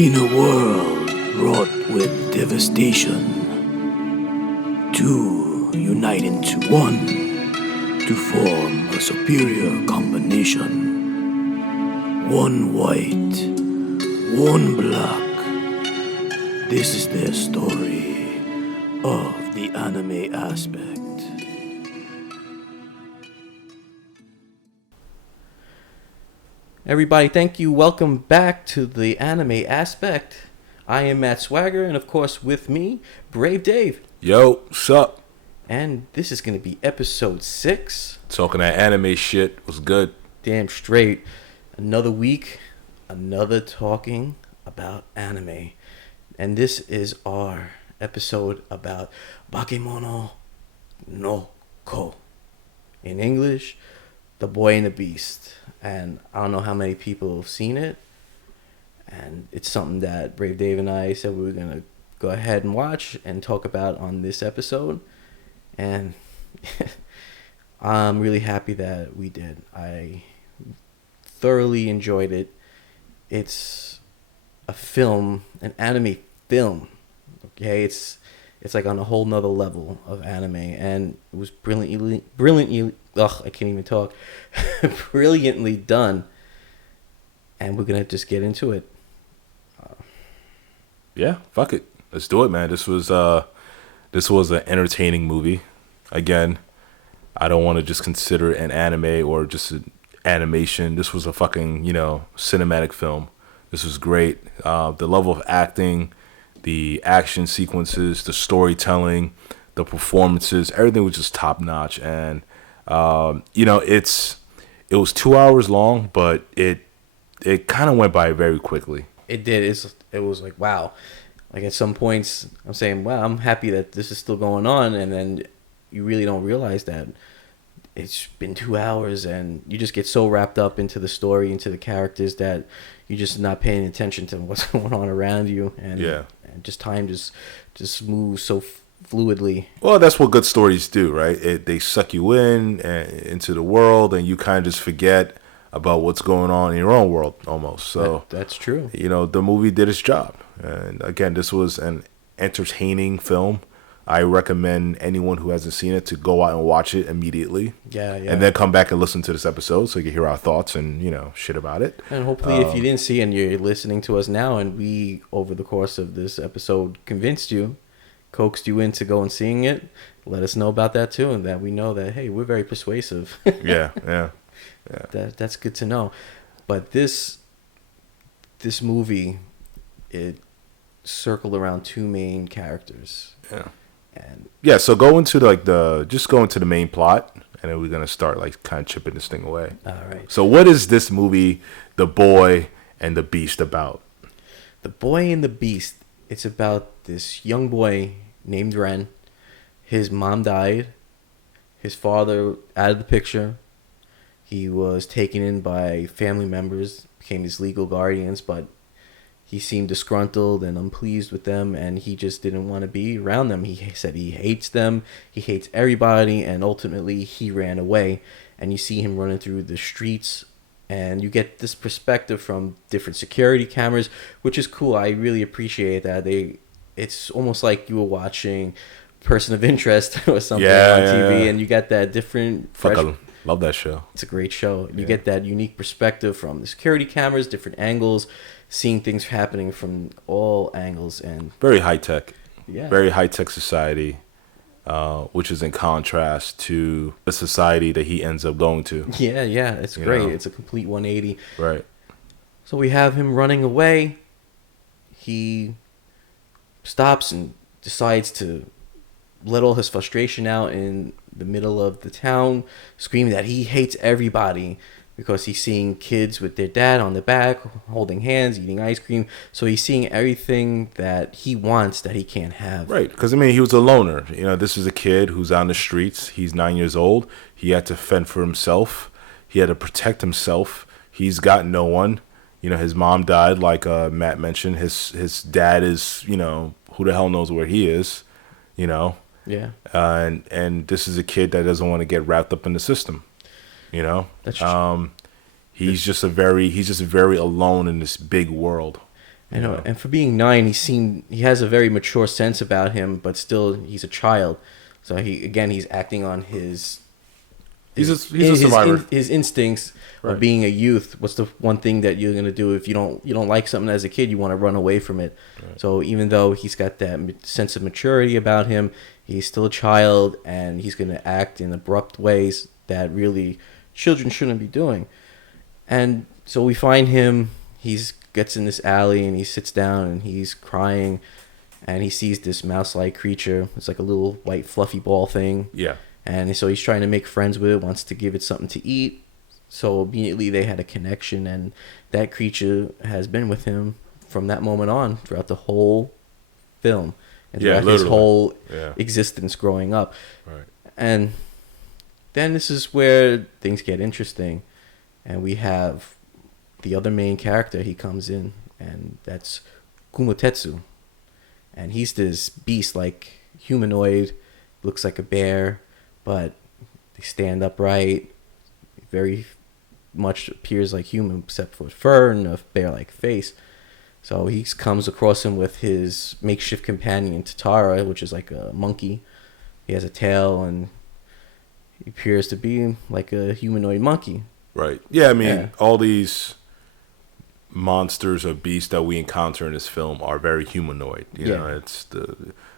In a world wrought with devastation, two unite into one to form a superior combination. One white, one black. This is their story of the anime aspect. Everybody, thank you. Welcome back to the anime aspect. I am Matt Swagger, and of course, with me, Brave Dave. Yo, sup? And this is going to be episode 6. Talking that anime shit was good. Damn straight. Another week, another talking about anime. And this is our episode about Bakemono no Ko. In English, The Boy and the Beast. And I don't know how many people have seen it. And it's something that Brave Dave and I said we were going to go ahead and watch and talk about on this episode. And I'm really happy that we did. I thoroughly enjoyed it. It's a film, an anime film. Okay, it's like on a whole nother level of anime, and it was brilliantly I can't even talk. Brilliantly done. And we're gonna just get into it. Yeah, fuck it. Let's do it, man. This was an entertaining movie. Again, I don't want to just consider it an anime or just an animation. This was a fucking, cinematic film. This was great. The level of acting, the action sequences, the storytelling, the performances, everything was just top notch. And it was 2 hours long, but it kind of went by very quickly. It did. It was like, wow. Like at some points, I'm saying, wow, I'm happy that this is still going on, and then you really don't realize that it's been 2 hours, and you just get so wrapped up into the story, into the characters, that you're just not paying attention to what's going on around you, and just time just moves so fluidly. Well, that's what good stories do, right? They suck you into the world, and you kind of just forget about what's going on in your own world almost. So that's true. The movie did its job. And again, this was an entertaining film. I recommend anyone who hasn't seen it to go out and watch it immediately. Yeah. And then come back and listen to this episode so you can hear our thoughts and, shit about it. And hopefully if you didn't see and you're listening to us now, and we, over the course of this episode, convinced you, coaxed you into going seeing it, let us know about that too, and that we know that, hey, we're very persuasive. Yeah. That's good to know. But this movie, it circled around two main characters. Yeah. And so go into the main plot, and then we're gonna start kind of chipping this thing away. All right. So what is this movie, The Boy and the Beast, about? The Boy and the Beast. It's about this young boy named Ren. His mom died. His father out of the picture. He was taken in by family members, became his legal guardians, but he seemed disgruntled and unpleased with them, and he just didn't want to be around them. He said he hates them, he hates everybody, and ultimately he ran away. And you see him running through the streets, and you get this perspective from different security cameras, which is cool. I really appreciate that. It's almost like you were watching Person of Interest or something on TV, and you got that different... Love that show. It's a great show. You get that unique perspective from the security cameras, different angles, seeing things happening from all angles, and very high tech. Yeah. Very high tech society, which is in contrast to the society that he ends up going to. Yeah, it's great. It's a complete 180. Right. So we have him running away. He stops and decides to let all his frustration out in the middle of the town, screaming that he hates everybody because he's seeing kids with their dad on the back, holding hands, eating ice cream. So he's seeing everything that he wants that he can't have. Right, because, he was a loner. This is a kid who's on the streets. He's 9 years old. He had to fend for himself. He had to protect himself. He's got no one. His mom died, like Matt mentioned. His dad is, who the hell knows where he is, Yeah. And this is a kid that doesn't want to get wrapped up in the system. That's true. He's just very alone in this big world. And know? and for being 9, he has a very mature sense about him, but still he's a child. So he's acting on He's a survivor. his instincts Right. of being a youth. What's the one thing that you're gonna do if you don't like something as a kid? You want to run away from it. Right. So even though he's got that sense of maturity about him, he's still a child, and he's gonna act in abrupt ways that really children shouldn't be doing. And so we find him. He's gets in this alley and he sits down and he's crying, and he sees this mouse-like creature. It's like a little white fluffy ball thing. Yeah. And so he's trying to make friends with it, wants to give it something to eat. So immediately they had a connection, and that creature has been with him from that moment on throughout the whole film and throughout his whole existence growing up. Right. And then this is where things get interesting, and we have the other main character. He comes in, and that's Kumotetsu, and he's this beast-like humanoid, looks like a bear, but they stand upright, very much appears like human except for fur and a bear-like face. So he comes across him with his makeshift companion Tatara, which is like a monkey. He has a tail and he appears to be like a humanoid monkey. Right. Yeah, I mean, all these monsters or beasts that we encounter in this film are very humanoid. You know, it's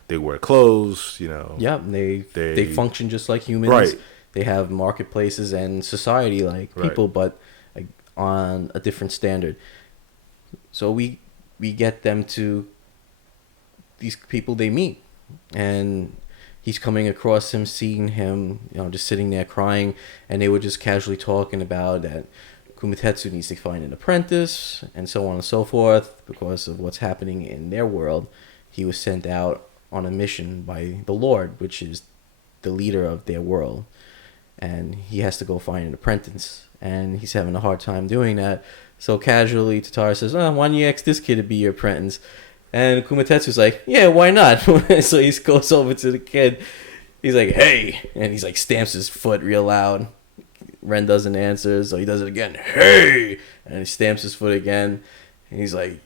they wear clothes, you know. Yeah, they function just like humans. Right. They have marketplaces and society like people, but like, on a different standard. So we get them to these people they meet, and he's coming across him, seeing him, just sitting there crying, and they were just casually talking about that Kumitetsu needs to find an apprentice, and so on and so forth, because of what's happening in their world. He was sent out on a mission by the Lord, which is the leader of their world, and he has to go find an apprentice, and he's having a hard time doing that. So casually, Tatara says, why don't you ask this kid to be your apprentice? And Kumatetsu's like, yeah, why not? So he goes over to the kid. He's like, hey. And he's like, stamps his foot real loud. Ren doesn't answer, so he does it again. Hey. And he stamps his foot again. And he's like,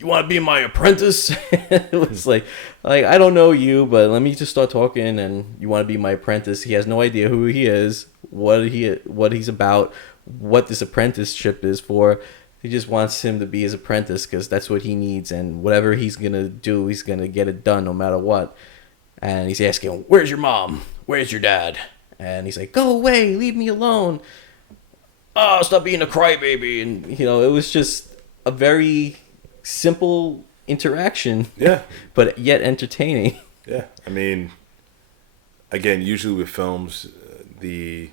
you want to be my apprentice? It was like, I don't know you, but let me just start talking, and you want to be my apprentice. He has no idea who he is, what he's about, what this apprenticeship is for. He just wants him to be his apprentice because that's what he needs, and whatever he's going to do, he's going to get it done no matter what. And he's asking, where's your mom? Where's your dad? And he's like, go away, leave me alone. Oh, stop being a crybaby. And, it was just a very simple interaction. Yeah. But yet entertaining. Yeah. I mean, again, usually with films, the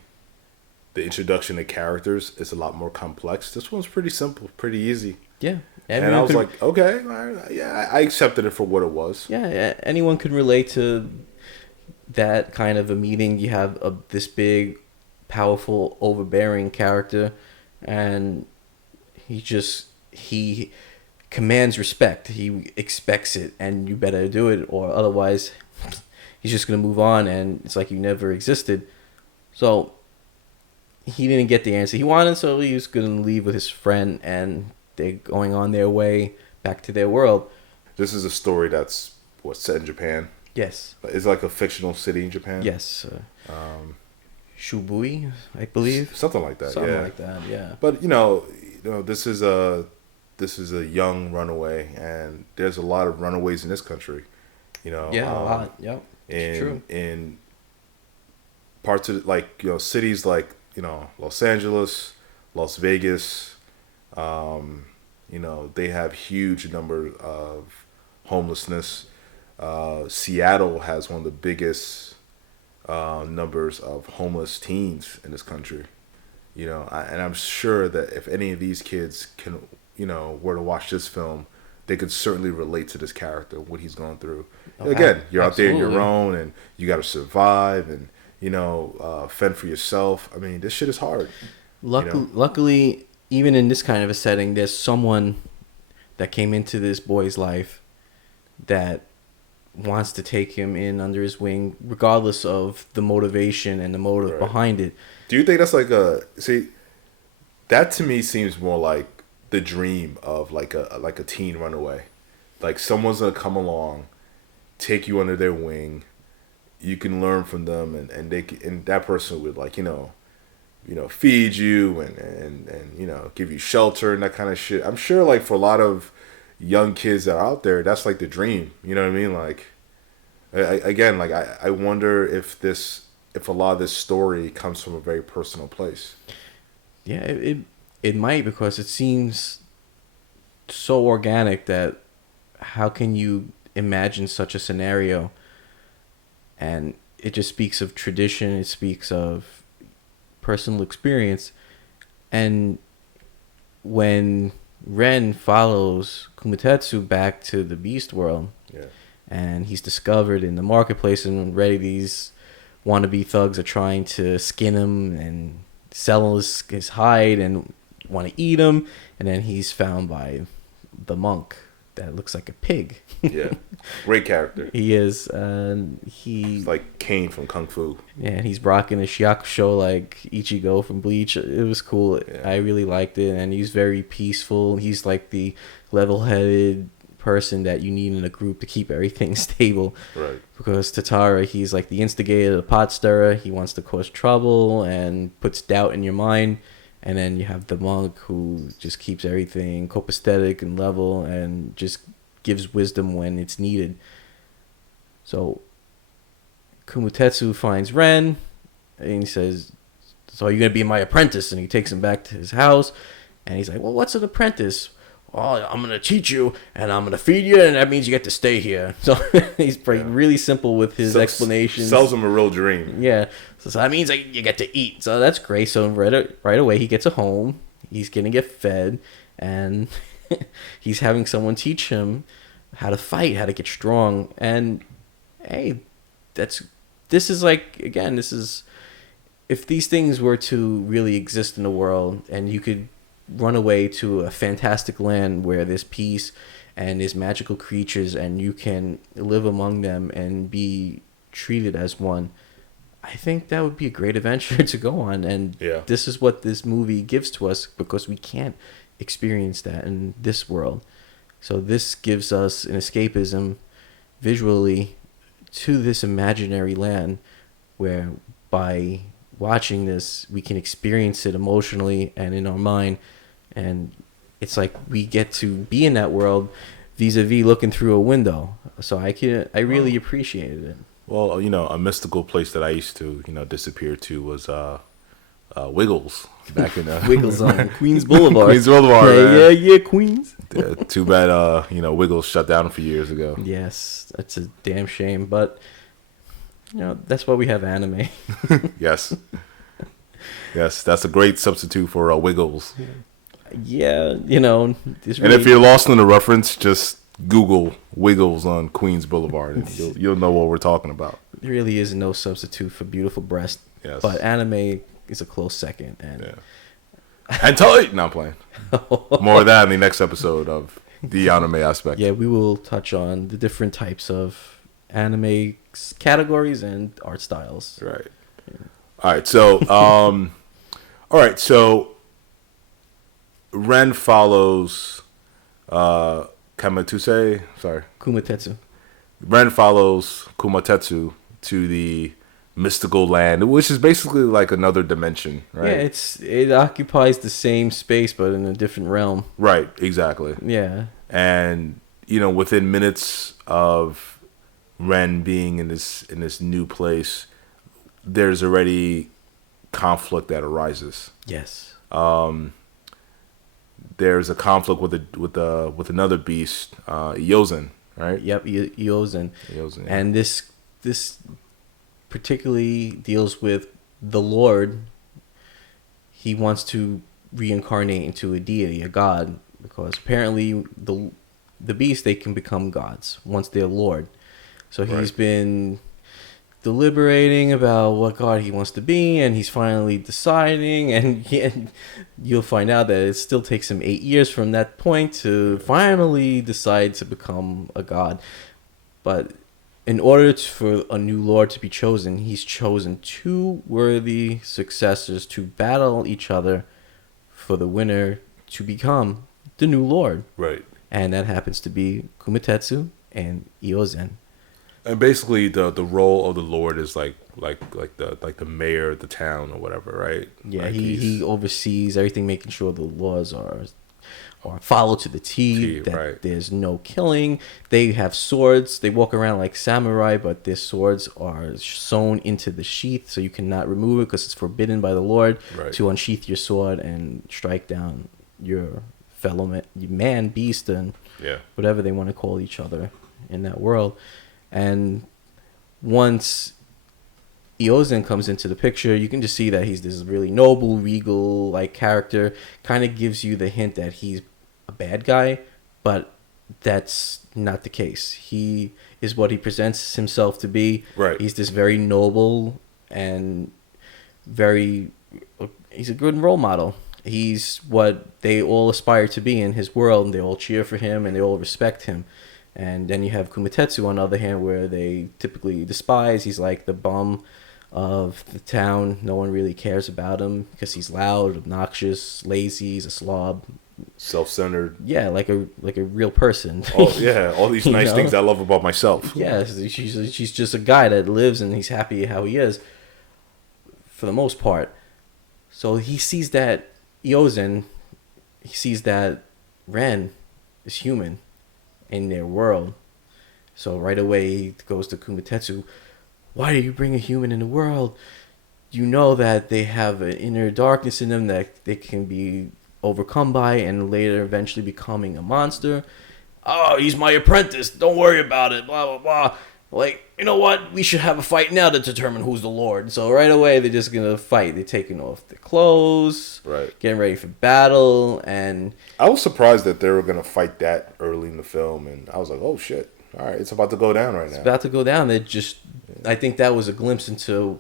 introduction of characters is a lot more complex. This one's pretty simple, pretty easy. Yeah. And I was like, okay, yeah, I accepted it for what it was. Yeah, anyone could relate to that kind of a meeting. You have this big, powerful, overbearing character, and he commands respect. He expects it, and you better do it, or otherwise he's just going to move on, and it's like you never existed. So he didn't get the answer he wanted, so he was going to leave with his friend, and they're going on their way back to their world. This is a story that's set in Japan. Yes. It's like a fictional city in Japan. Yes. Shibuya, I believe. Something like that. Something like that. Yeah. But this is a young runaway, and there's a lot of runaways in this country. Yeah, a lot. Yep. It's true. In parts of cities like Los Angeles, Las Vegas, they have huge numbers of homelessness. Seattle has one of the biggest numbers of homeless teens in this country. And I'm sure that if any of these kids were to watch this film, they could certainly relate to this character, what he's going through. Again, you're out there on your own, and you got to survive, and fend for yourself. I mean, this shit is hard. Luckily, even in this kind of a setting, there's someone that came into this boy's life that wants to take him in under his wing, regardless of the motivation and the motive behind it. Do you think that's that to me seems more like the dream of like a teen runaway. Like someone's gonna come along, take you under their wing. You can learn from them, and that person would like feed you and give you shelter and that kind of shit. I'm sure like for a lot of young kids that are out there, that's like the dream. You know what I mean? Like I wonder if a lot of this story comes from a very personal place. Yeah, it might, because it seems so organic that how can you imagine such a scenario? And it just speaks of tradition. It speaks of personal experience. And when Ren follows Kumatetsu back to the beast world, yeah, and he's discovered in the marketplace, and already these wannabe thugs are trying to skin him and sell his hide and want to eat him, and then he's found by the monk that looks like a pig. Yeah, great character. He is. He's like Kane from Kung Fu. Yeah, and he's rocking a Shiakusho like Ichigo from Bleach. It was cool. Yeah. I really liked it, and he's very peaceful. He's like the level-headed person that you need in a group to keep everything stable. Right. Because Tatara, he's like the instigator, the pot stirrer. He wants to cause trouble and puts doubt in your mind. And then you have the monk who just keeps everything copacetic and level and just gives wisdom when it's needed. So Kumatetsu finds Ren and he says, "So are you going to be my apprentice?" And he takes him back to his house. And he's like, "Well, what's an apprentice?" "Well, I'm going to teach you and I'm going to feed you, and that means you get to stay here." So he's really simple with his explanations. Sells him a real dream. Yeah. So that means you get to eat. So that's great. So right away he gets a home. He's going to get fed. And he's having someone teach him how to fight, how to get strong. And, hey, this is if these things were to really exist in the world and you could run away to a fantastic land where there's peace and there's magical creatures and you can live among them and be treated as one, I think that would be a great adventure to go on. And this is what this movie gives to us, because we can't experience that in this world. So this gives us an escapism visually to this imaginary land, where by watching this we can experience it emotionally and in our mind. And it's like we get to be in that world vis-a-vis looking through a window. So I really appreciated it. Well, a mystical place that I used to, disappear to was Wiggles back in Wiggles on Queens Boulevard. Queens Boulevard. Yeah, Queens. Yeah, too bad, Wiggles shut down a few years ago. Yes, that's a damn shame. But that's why we have anime. Yes, that's a great substitute for Wiggles. Yeah, and if you're lost in the reference, just Google Wiggles on Queens Boulevard, and you'll know what we're talking about. There really is no substitute for beautiful breast. Yes. But anime is a close second. And tight. No, I'm playing. More of that in the next episode of the anime aspect. Yeah, we will touch on the different types of anime categories and art styles. Right. Yeah. All right. So, Ren follows Kumatetsu. Ren follows Kumatetsu to the mystical land, which is basically like another dimension, right? Yeah, it occupies the same space but in a different realm. Right, exactly. Yeah. And within minutes of Ren being in this new place, there's already conflict that arises. Yes. There's a conflict with another beast, Yozen, right? Yep, Yozen. Yozen. Yeah. And this particularly deals with the Lord. He wants to reincarnate into a deity, a god, because apparently the beasts, they can become gods once they're Lord. So he's been deliberating about what god he wants to be, and he's finally deciding, and you'll find out that it still takes him 8 years from that point to finally decide to become a god. But in order for a new lord to be chosen, he's chosen 2 worthy successors to battle each other for the winner to become the new lord. Right. And that happens to be Kumatetsu and Iozen. And basically, the role of the Lord is like the mayor of the town or whatever, right? Yeah, like he oversees everything, making sure the laws are followed to the T, that right. there's no killing. They have swords. They walk around like samurai, but their swords are sewn into the sheath, so you cannot remove it because it's forbidden by the Lord to unsheath your sword and strike down your fellow man, beast, and whatever they want to call each other in that world. And once Iozen comes into the picture, you can just see that he's this really noble, regal like character. Kind of gives you the hint that he's a bad guy, but that's not the case. He is what he presents himself to be. Right. He's this very noble and he's a good role model. He's what they all aspire to be in his world, and they all cheer for him and they all respect him. And then you have Kumatetsu on the other hand, where they typically despise. He's like the bum of the town. No one really cares about him because he's loud, obnoxious, lazy. He's a slob, self-centered. Yeah, like a real person. All these nice things I love about myself. Yeah, she's just a guy that lives and he's happy how he is, for the most part. So he sees that Iozen, he sees that Ren is human in their world. So right away he goes to Kumatetsu. Why do you bring a human in the world? You know that they have an inner darkness in them that they can be overcome by and later eventually becoming a monster. Oh, he's my apprentice. Don't worry about it. Blah, blah, blah. Like, you know what? We should have a fight now to determine who's the Lord. So right away they're just going to fight. They're taking off their clothes. Right. Getting ready for battle. And I was surprised that they were going to fight that early in the film. And I was like, oh, shit. All right, it's about to go down right now. It's about to go down. They just, I think that was a glimpse into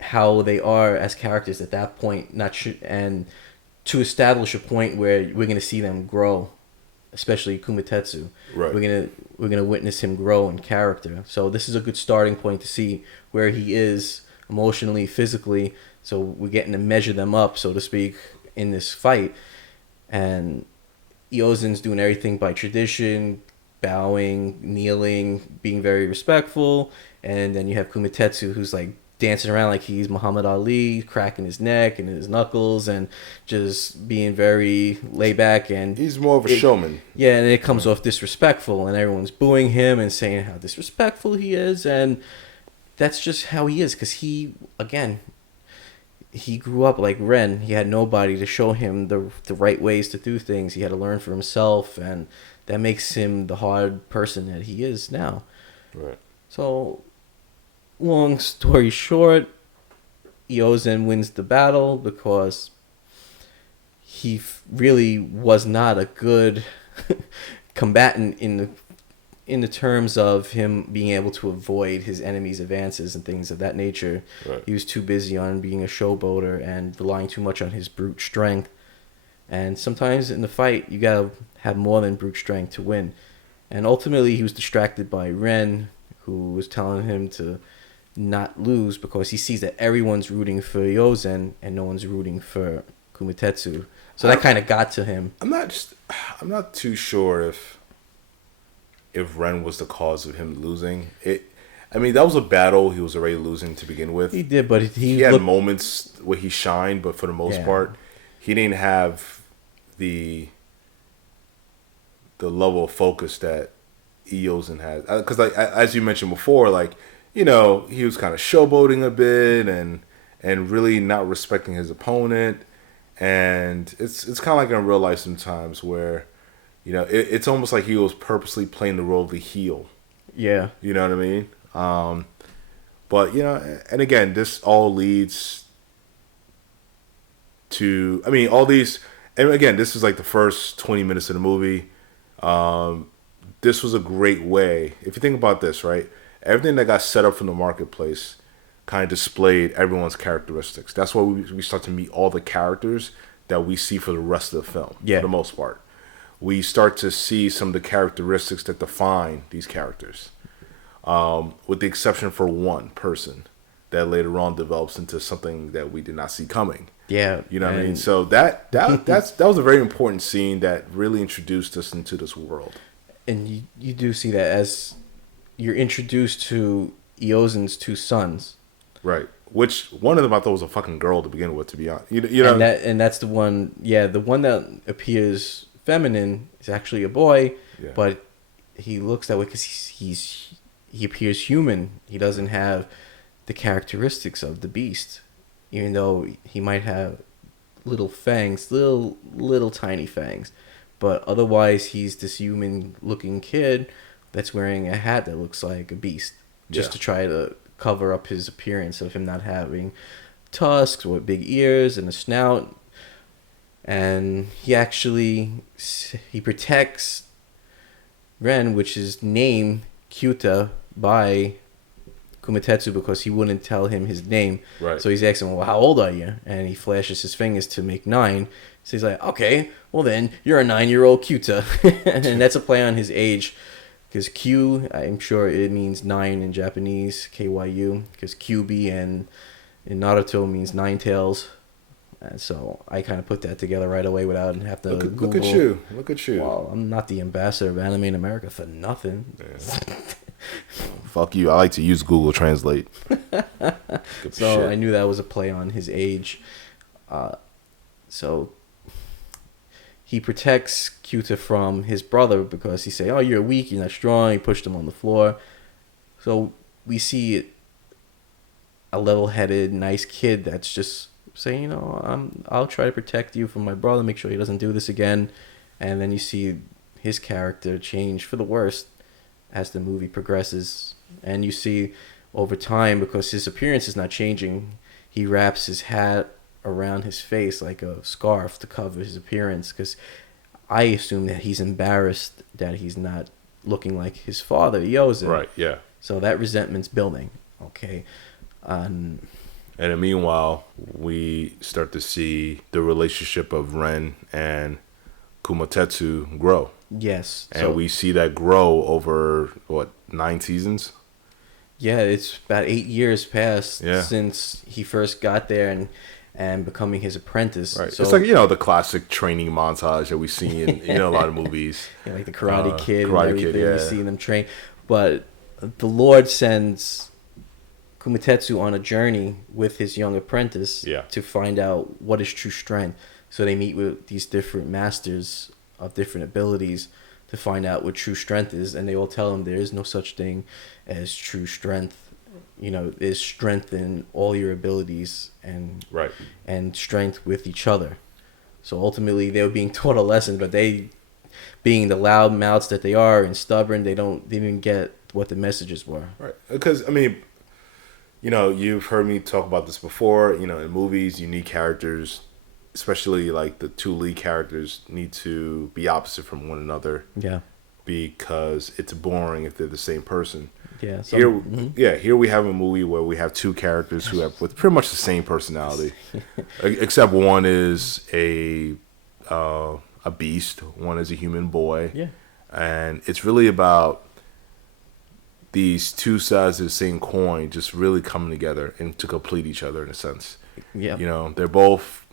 how they are as characters at that point, and to establish a point where we're gonna see them grow, especially Kumatetsu. Right. We're gonna witness him grow in character. So this is a good starting point to see where he is emotionally, physically. So we're getting to measure them up, so to speak, in this fight. And Iozen's doing everything by tradition. Bowing, kneeling, being very respectful, and then you have Kumatetsu who's like dancing around like he's Muhammad Ali, cracking his neck and his knuckles, and just being very laid back. And he's more of a showman. Yeah, and it comes off disrespectful, and everyone's booing him and saying how disrespectful he is, and that's just how he is. Because he grew up like Ren. He had nobody to show him the right ways to do things. He had to learn for himself, and that makes him the hard person that he is now. Right. So, long story short, Iozen wins the battle because he really was not a good combatant in the terms of him being able to avoid his enemies' advances and things of that nature. Right. He was too busy on being a showboater and relying too much on his brute strength. And sometimes in the fight, you gotta have more than brute strength to win. And ultimately, he was distracted by Ren, who was telling him to not lose because he sees that everyone's rooting for Iozen and no one's rooting for Kumatetsu. So that kind of got to him. I'm not too sure if Ren was the cause of him losing. I mean, that was a battle he was already losing to begin with. He did, but he had moments where he shined, but for the most Yeah. part, he didn't have the level of focus that Iozen has. Because, like, as you mentioned before, like, you know, he was kind of showboating a bit and really not respecting his opponent. And it's kind of like in real life sometimes where, you know, it's almost like he was purposely playing the role of the heel. Yeah. You know what I mean? But, you know, and again, this all leads to, I mean, all these, and again, this is like the first 20 minutes of the movie. This was a great way. If you think about this, right? Everything that got set up from the marketplace kind of displayed everyone's characteristics. That's why we start to meet all the characters that we see for the rest of the film, for the most part. We start to see some of the characteristics that define these characters, with the exception for one person that later on develops into something that we did not see coming. Yeah, You know what I mean? So that was a very important scene that really introduced us into this world. And you do see that as you're introduced to Eozen's two sons. Right. Which one of them I thought was a fucking girl to begin with, to be honest. You know, and that's the one. Yeah, the one that appears feminine is actually a boy, but he looks that way because he appears human. He doesn't have the characteristics of the beast, even though he might have little fangs, little tiny fangs, but otherwise he's this human-looking kid that's wearing a hat that looks like a beast, just to try to cover up his appearance of him not having tusks or big ears and a snout. And he protects Ren, which is named Kyuta by Kumatetsu because he wouldn't tell him his name. Right. So he's asking, well, how old are you? And he flashes his fingers to make 9. So he's like, okay, well then, you're a 9-year-old Kyuta. And that's a play on his age. Because Q, I'm sure it means 9 in Japanese, Kyu. Because Kyubi and in Naruto means 9 tails. And so I kind of put that together right away without having to Google. Look at you. Well, I'm not the ambassador of anime in America for nothing. Yeah. Fuck you. I like to use Google Translate. So I knew that was a play on his age. So he protects Kyuta from his brother because he say, oh, you're weak, you're not strong. He pushed him on the floor. So we see a level-headed, nice kid that's just saying, I'll try to protect you from my brother, make sure he doesn't do this again. And then you see his character change for the worst as the movie progresses. And you see over time, because his appearance is not changing, he wraps his hat around his face like a scarf to cover his appearance, because I assume that he's embarrassed that he's not looking like his father, Eozen. Right, yeah. So that resentment's building. Okay. And meanwhile, we start to see the relationship of Ren and Kumatetsu grow. Yes. And we see that grow over, 9 seasons? Yeah, it's about 8 years past since he first got there and becoming his apprentice. Right. So, it's like, the classic training montage that we see in a lot of movies. Like the Karate Kid and Karate everything. Kid, You see them train. But the Lord sends Kumatetsu on a journey with his young apprentice to find out what is true strength. So they meet with these different masters of different abilities to find out what true strength is, and they all tell him there is no such thing as true strength. There's strength in all your abilities and strength with each other. So ultimately they were being taught a lesson, but they, being the loud mouths that they are and stubborn, they didn't get what the messages were. Right. Because you've heard me talk about this before. In movies, you need characters, especially like the 2 lead characters, need to be opposite from one another. Yeah. Because it's boring if they're the same person. Yeah. Here we have a movie where we have 2 characters who have with pretty much the same personality, except one is a beast, one is a human boy. Yeah. And it's really about these 2 sides of the same coin just really coming together and to complete each other in a sense. Yeah. They're both,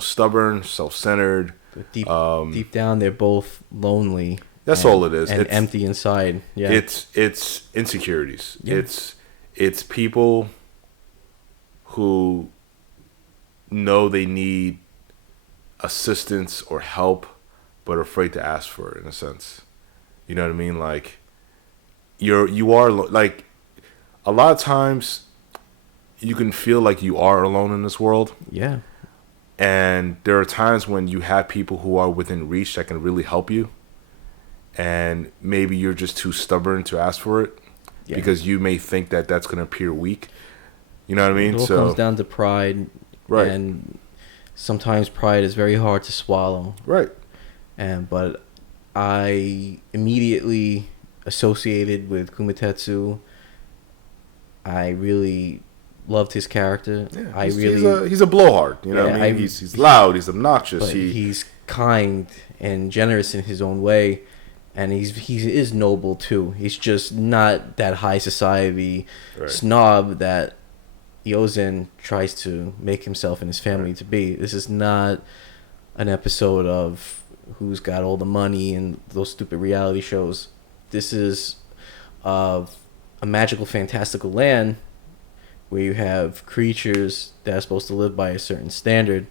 stubborn, self-centered. Deep down, they're both lonely. That's all it is. And it's empty inside. Yeah. It's insecurities. Yeah. It's people who know they need assistance or help, but are afraid to ask for it in a sense. You know what I mean? Like, you are like, a lot of times you can feel like you are alone in this world. Yeah. And there are times when you have people who are within reach that can really help you. And maybe you're just too stubborn to ask for it because you may think that that's going to appear weak. You know what I mean? It all comes down to pride. Right. And sometimes pride is very hard to swallow. Right. But I immediately associated with Kumatetsu. I really loved his character. Yeah, he's a blowhard. You know what I mean? He's loud. He's obnoxious. But he's kind and generous in his own way, and he is noble too. He's just not that high society snob that Yozen tries to make himself and his family to be. This is not an episode of who's got all the money and those stupid reality shows. This is of a magical, fantastical land where you have creatures that are supposed to live by a certain standard.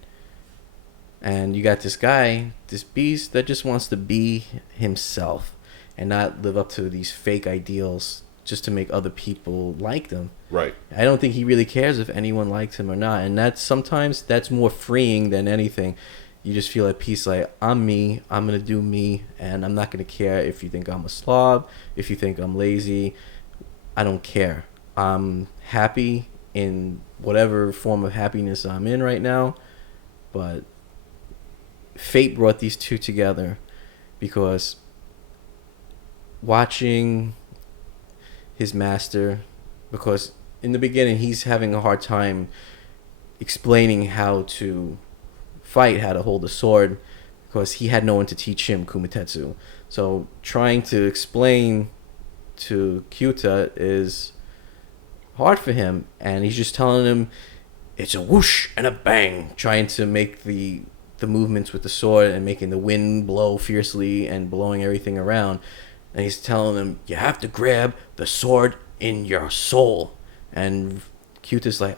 And you got this guy, this beast, that just wants to be himself and not live up to these fake ideals just to make other people like them. Right. I don't think he really cares if anyone likes him or not. And sometimes that's more freeing than anything. You just feel at peace, like, I'm me, I'm going to do me, and I'm not going to care if you think I'm a slob, if you think I'm lazy. I don't care. I'm happy in whatever form of happiness I'm in right now. But fate brought these two together because watching his master, because in the beginning he's having a hard time explaining how to fight, how to hold a sword, because he had no one to teach him Kumatetsu. So trying to explain to Kyuta is hard for him, and he's just telling him it's a whoosh and a bang, trying to make the movements with the sword and making the wind blow fiercely and blowing everything around. And he's telling him, you have to grab the sword in your soul. And Kyuta's like,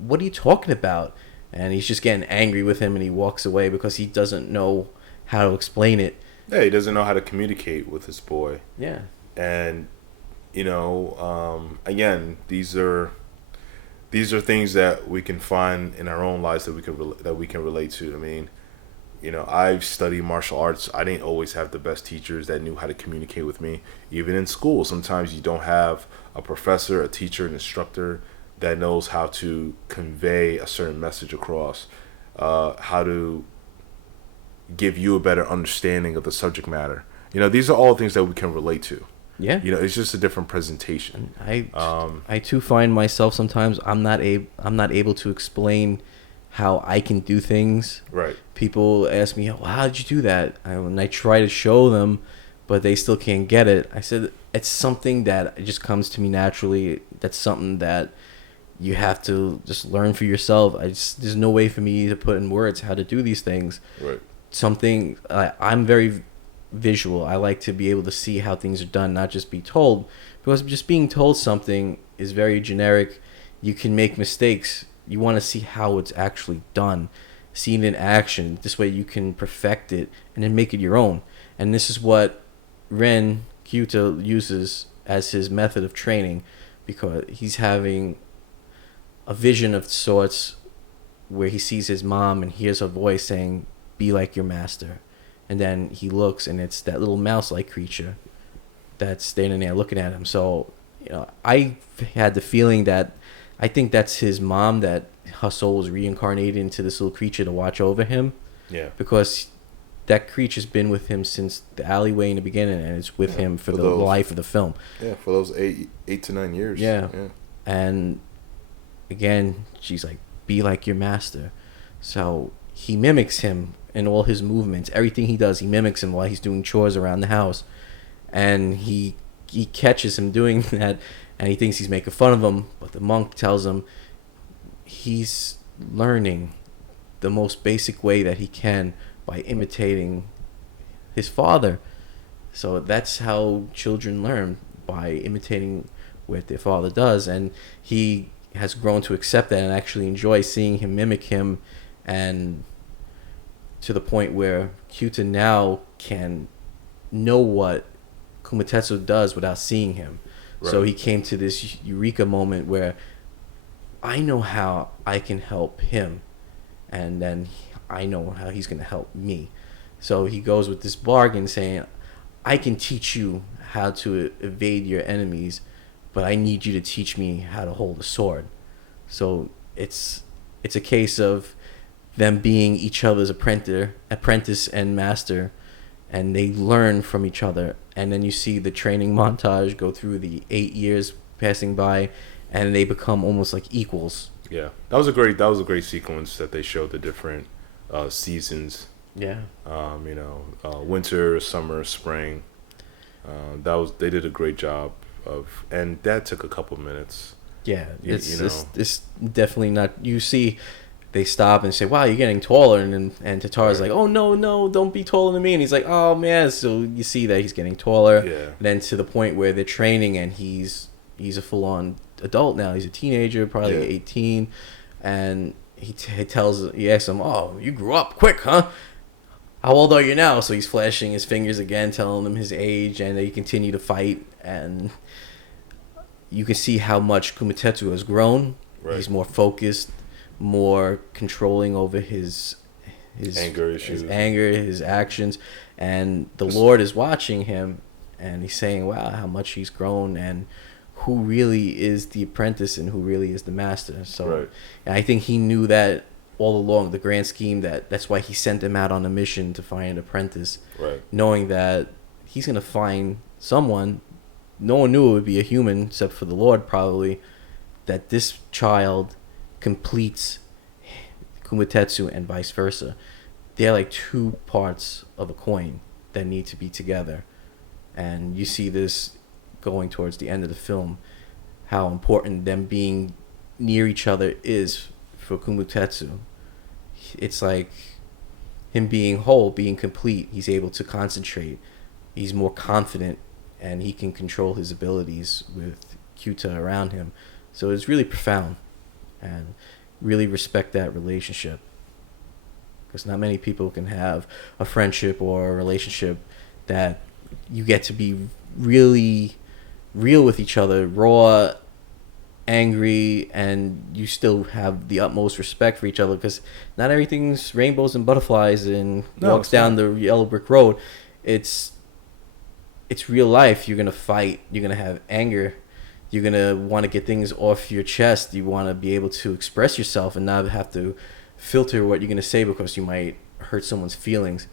what are you talking about? And he's just getting angry with him, and he walks away because he doesn't know how to explain it. Yeah, he doesn't know how to communicate with his boy. Yeah. And, again, these are things that we can find in our own lives that we can relate to. I mean, I've studied martial arts. I didn't always have the best teachers that knew how to communicate with me. Even in school, sometimes you don't have a professor, a teacher, an instructor that knows how to convey a certain message across, how to give you a better understanding of the subject matter. These are all things that we can relate to. Yeah. It's just a different presentation. I too find myself sometimes I'm not able to explain how I can do things. Right. People ask me, well, how did you do that? And I try to show them, but they still can't get it. I said, it's something that it just comes to me naturally. That's something that you have to just learn for yourself. There's no way for me to put in words how to do these things. Right. I'm very visual. I like to be able to see how things are done, not just be told. Because just being told something is very generic. You can make mistakes. You want to see how it's actually done, see it in action. This way you can perfect it and then make it your own. And this is what Ren Kyuta uses as his method of training, because he's having a vision of sorts where he sees his mom and hears her voice saying, be like your master. And then he looks, and it's that little mouse-like creature that's standing there looking at him. So, I had the feeling that I think that's his mom, that her soul was reincarnated into this little creature to watch over him. Yeah. Because that creature's been with him since the alleyway in the beginning, and it's with him for the life of the film. Yeah, for those 8 to 9 years. Yeah. And again, she's like, be like your master. So he mimics him in all his movements. Everything he does, he mimics him while he's doing chores around the house. And he catches him doing that, and he thinks he's making fun of him, but the monk tells him he's learning the most basic way that he can by imitating his father. So that's how children learn, by imitating what their father does. And he has grown to accept that and actually enjoy seeing him mimic him, and to the point where Kyuta now can know what Kumatetsu does without seeing him. Right. So he came to this eureka moment where I know how I can help him, and then I know how he's going to help me. So he goes with this bargain saying, I can teach you how to evade your enemies, but I need you to teach me how to hold a sword. So it's a case of them being each other's apprentice and master, and they learn from each other. And then you see the training montage go through the 8 years passing by, and they become almost like equals. Yeah, that was a great sequence that they showed the different seasons. Yeah. Winter, summer, spring. They did a great job of, and that took a couple minutes. Yeah, You know. it's definitely not. You see, they stop and say, "Wow, you're getting taller," and Tataru's like, "Oh no, don't be taller than me." And he's like, "Oh man." So you see that he's getting taller. Yeah. And then to the point where they're training, and he's a full on adult now. He's a teenager, probably Yeah. 18, and he asks him, "Oh, you grew up quick, huh? How old are you now?" So he's flashing his fingers again, telling him his age, and they continue to fight. And you can see how much Kumatetsu has grown. Right. He's more focused, more controlling over his Anger issues. his anger, his actions, and the Lord is watching him, and he's saying, "Wow, how much he's grown, and who really is the apprentice, and who really is the master." So, Right. and I think he knew that all along, the grand scheme. That's why he sent him out on a mission to find an apprentice, Right. knowing that he's gonna find someone. No one knew it would be a human except for the Lord, probably. That this child completes Kumatetsu and vice versa. They're like two parts of a coin that need to be together. And you see this going towards the end of the film, how important them being near each other is for Kumatetsu. It's like him being whole, being complete. He's able to concentrate. He's more confident, and he can control his abilities with Kyuta around him. So it's really profound, and really respect that relationship, because not many people can have a friendship or a relationship that you get to be really real with each other, raw, angry, and you still have the utmost respect for each other, because not everything's rainbows and butterflies and walks down the yellow brick road. It's real life. You're gonna fight, you're gonna have anger, you're gonna want to get things off your chest, you want to be able to express yourself and not have to filter what you're gonna say because you might hurt someone's feelings.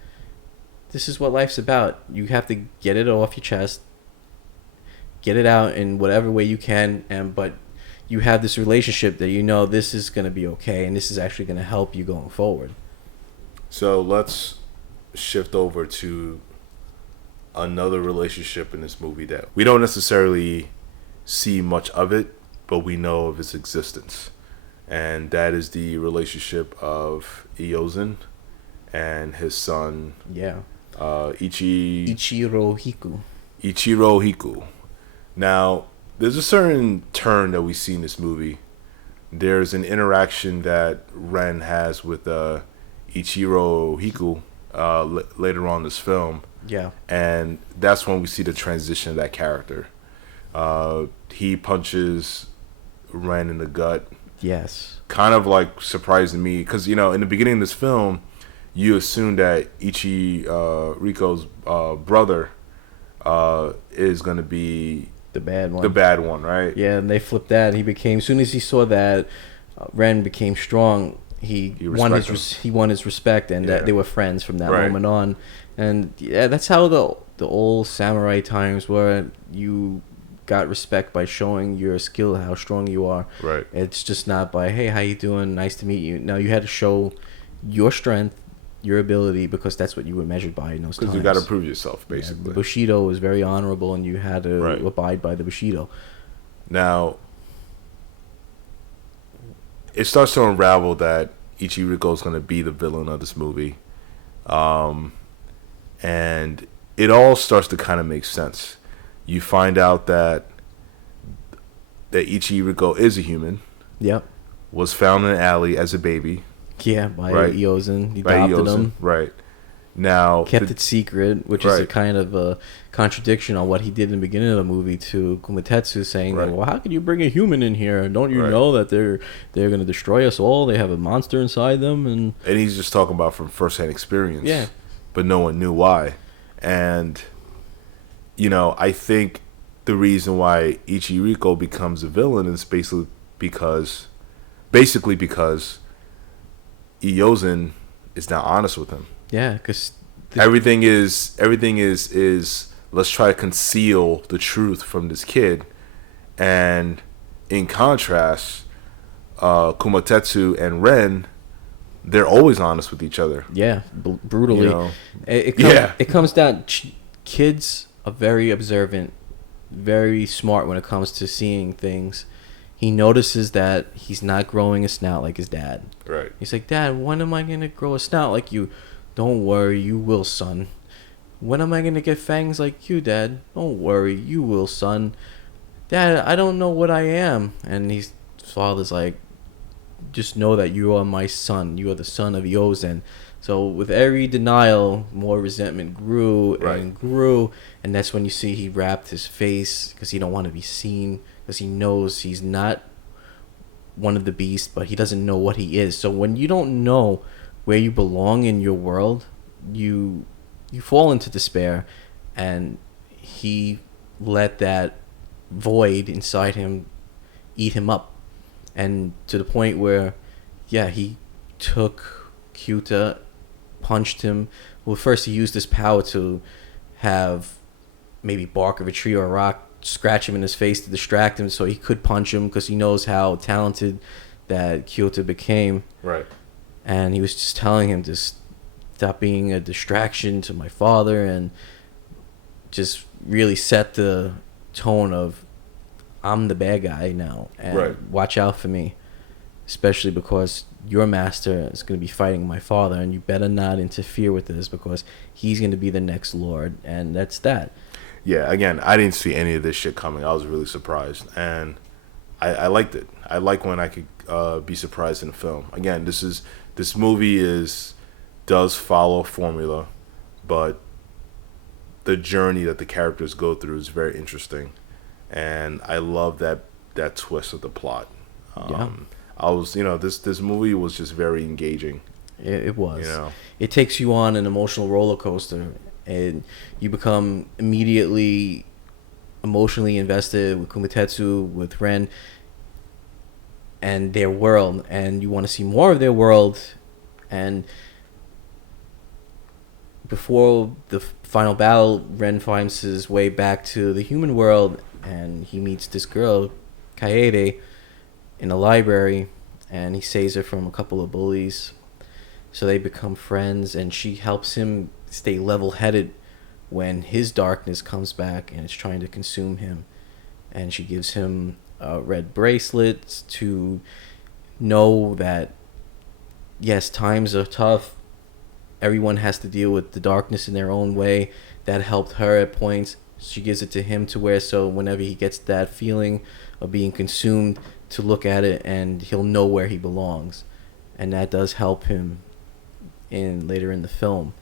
This is what life's about. You have to get it off your chest, get it out in whatever way you can, but you have this relationship that you know this is going to be okay, and this is actually going to help you going forward. So let's shift over to another relationship in this movie that we don't necessarily see much of it, but we know of its existence. And that is the relationship of Iozan and his son, Yeah. Ichiro Ichiro Hiku. Hiku. Now, there's a certain turn that we see in this movie. There's an interaction that Ren has with Ichiro Hiku later on in this film. Yeah. And that's when we see the transition of that character. He punches Ren in the gut. Yes. Kind of like surprising me, because, in the beginning of this film, you assume that Ichiriko's brother is going to be the bad one. The bad one, right? Yeah, and they flipped that. He became, as soon as he saw that Ren became strong, he won his respect, and that they were friends from that moment on. And yeah, that's how the old samurai times were. You got respect by showing your skill, how strong you are. Right. It's just not by, hey, how you doing? Nice to meet you. No, you had to show your strength, your ability, because that's what you were measured by in those times. Because you got to prove yourself, basically. Yeah, the Bushido was very honorable, and you had to abide by the Bushido. Now, it starts to unravel that Ichiriko is going to be the villain of this movie. And it all starts to kind of make sense. You find out that Ichiriko is a human. Yep. Was found in an alley as a baby. Yeah, by Iozan. He adopted him. Right. Now, kept it secret, which is a kind of a contradiction on what he did in the beginning of the movie to Kumatetsu, saying that, well, how can you bring a human in here? Don't you know that they're going to destroy us all? They have a monster inside them, and he's just talking about from first-hand experience. Yeah. But no one knew why. And I think the reason why Ichiriko becomes a villain is basically because Iozan is not honest with him. Yeah, because everything is let's try to conceal the truth from this kid, and in contrast, Kumatetsu and Ren, they're always honest with each other. Yeah, brutally. It comes down. Kids are very observant, very smart when it comes to seeing things. he notices that he's not growing a snout like his dad. Right. He's like, Dad, when am I going to grow a snout like you? Don't worry, you will, son. When am I going to get fangs like you, Dad? Don't worry, you will, son. Dad, I don't know what I am. And his father's like, just know that you are my son. You are the son of Yozen. So with every denial, more resentment grew and grew. And that's when you see he wrapped his face because he don't want to be seen, because he knows he's not one of the beasts, but he doesn't know what he is. So when you don't know where you belong in your world, you fall into despair, and he let that void inside him eat him up, and to the point where, yeah, he took Kyuta, punched him. Well, first he used his power to have maybe bark of a tree or a rock scratch him in his face to distract him so he could punch him, because he knows how talented that Kyuta became. Right. And he was just telling him to stop being a distraction to my father, and just really set the tone of, I'm the bad guy now, and watch out for me, especially because your master is going to be fighting my father, and you better not interfere with this because he's going to be the next lord. And that's that. Yeah, again, I didn't see any of this shit coming. I was really surprised, and I liked it. I like when I could be surprised in a film. Again, this movie does follow formula, but the journey that the characters go through is very interesting, and I love that twist of the plot. I was, this movie was just very engaging. It was. It takes you on an emotional roller coaster, and you become immediately emotionally invested with Kumatetsu, with Ren, and their world, and you want to see more of their world. And before the final battle, Ren finds his way back to the human world, and he meets this girl, Kaede, in a library, and he saves her from a couple of bullies. So they become friends, and she helps him stay level-headed when his darkness comes back and it's trying to consume him. And she gives him red bracelets to know that, yes, times are tough. Everyone has to deal with the darkness in their own way. That helped her at points. She gives it to him to wear, so whenever he gets that feeling of being consumed, to look at it and he'll know where he belongs. And that does help him later in the film.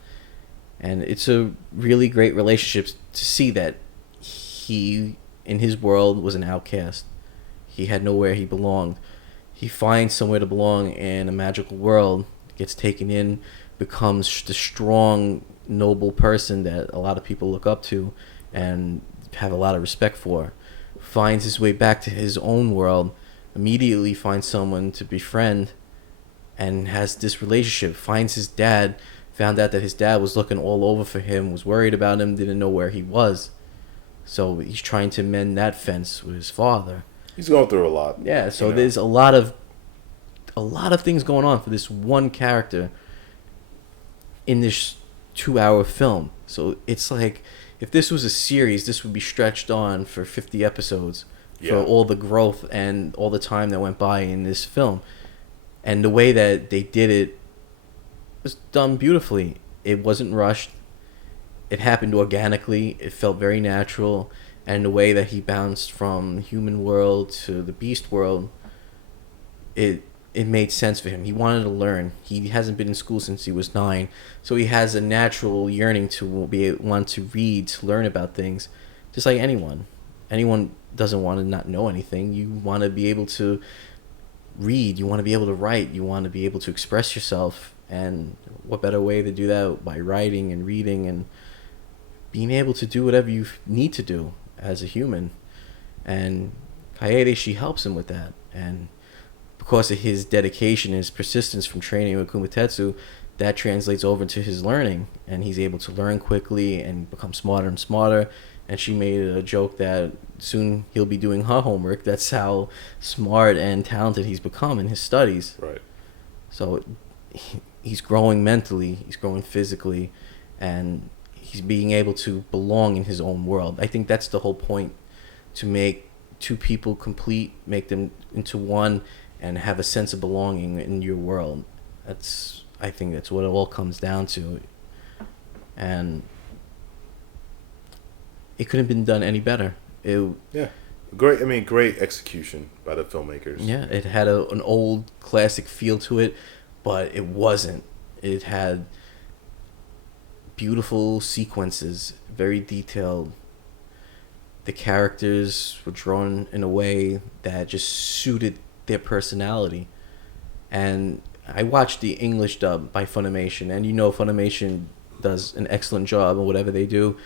And it's a really great relationship to see that he, in his world, was an outcast. He had nowhere he belonged. He finds somewhere to belong in a magical world, gets taken in, becomes the strong, noble person that a lot of people look up to and have a lot of respect for. Finds his way back to his own world, immediately finds someone to befriend, and has this relationship. Finds his dad, found out that his dad was looking all over for him, was worried about him, didn't know where he was. So he's trying to mend that fence with his father. He's going through a lot. Yeah, so there's a lot of things going on for this one character in this 2-hour film. So it's like, if this was a series, this would be stretched on for 50 episodes for all the growth and all the time that went by in this film. And the way that they did it was done beautifully. It wasn't rushed. It happened organically. It felt very natural. And the way that he bounced from human world to the beast world, it made sense for him. He wanted to learn. He hasn't been in school since he was 9, so he has a natural yearning to want to read, to learn about things, just like anyone. Anyone doesn't want to not know anything. You want to be able to read. You want to be able to write. You want to be able to express yourself. And what better way to do that by writing and reading and being able to do whatever you need to do as a human. And Kaede, she helps him with that. And because of his dedication and his persistence from training with Kumatetsu, that translates over to his learning, and he's able to learn quickly and become smarter and smarter. And she made a joke that soon he'll be doing her homework. That's how smart and talented he's become in his studies. Right. So he's growing mentally, he's growing physically, and he's being able to belong in his own world. I think that's the whole point, to make two people complete, make them into one, and have a sense of belonging in your world. I think that's what it all comes down to. And it couldn't have been done any better. Great execution by the filmmakers. Yeah, it had an old classic feel to it, but it wasn't. It had beautiful sequences, very detailed. The characters were drawn in a way that just suited their personality. And I watched the English dub by Funimation, and Funimation does an excellent job of whatever they do.